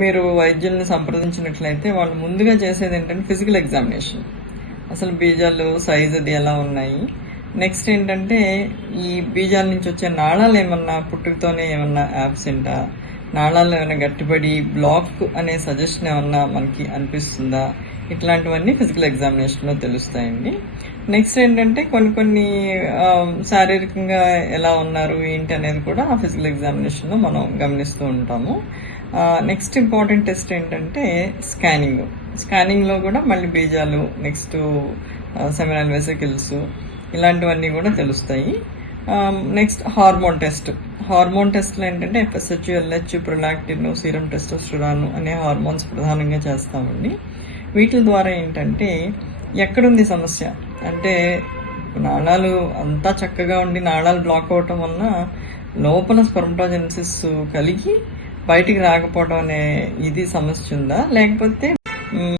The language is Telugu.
మీరు వైద్యుల్ని సంప్రదించినట్లయితే వాళ్ళు ముందుగా చేసేది ఏంటంటే ఫిజికల్ ఎగ్జామినేషన్ అసలు బీజాలు సైజ్ అది ఎలా ఉన్నాయి? నెక్స్ట్ ఏంటంటే ఈ బీజాల నుంచి వచ్చే నాళాలు ఏమన్నా పుట్టుకతోనే ఏమన్నా యాబ్సెంటా నాళాలు ఏమైనా గట్టిపడి బ్లాక్ అనే సజెషన్ ఏమన్నా మనకి అనిపిస్తుందా? ఇట్లాంటివన్నీ ఫిజికల్ ఎగ్జామినేషన్లో తెలుస్తాయండి. నెక్స్ట్ ఏంటంటే కొన్ని కొన్ని శారీరకంగా ఎలా ఉన్నారు ఏంటి అనేది కూడా ఆ ఫిజికల్ ఎగ్జామినేషన్లో మనం గమనిస్తూ ఉంటాము. నెక్స్ట్ ఇంపార్టెంట్ టెస్ట్ ఏంటంటే స్కానింగ్ స్కానింగ్లో కూడా మళ్ళీ బీజాలు నెక్స్ట్ సెమినల్ వెసికల్స్ ఇలాంటివన్నీ కూడా తెలుస్తాయి. నెక్స్ట్ హార్మోన్ టెస్ట్ హార్మోన్ టెస్ట్లో ఏంటంటే FSH LH prolactin serum testosterone అనే హార్మోన్స్ ప్రధానంగా చేస్తామండి. వీటి ద్వారా ఏంటంటే ఎక్కడుంది సమస్య? అంటే నాళాలు అంతా చక్కగా ఉండి నాళాలు బ్లాక్ అవటం వలన లోపల స్పర్మటోజెన్సిస్ కలిగి బయటికి రాకపోవడం అనే ఇది సమస్య ఉందా? లేకపోతే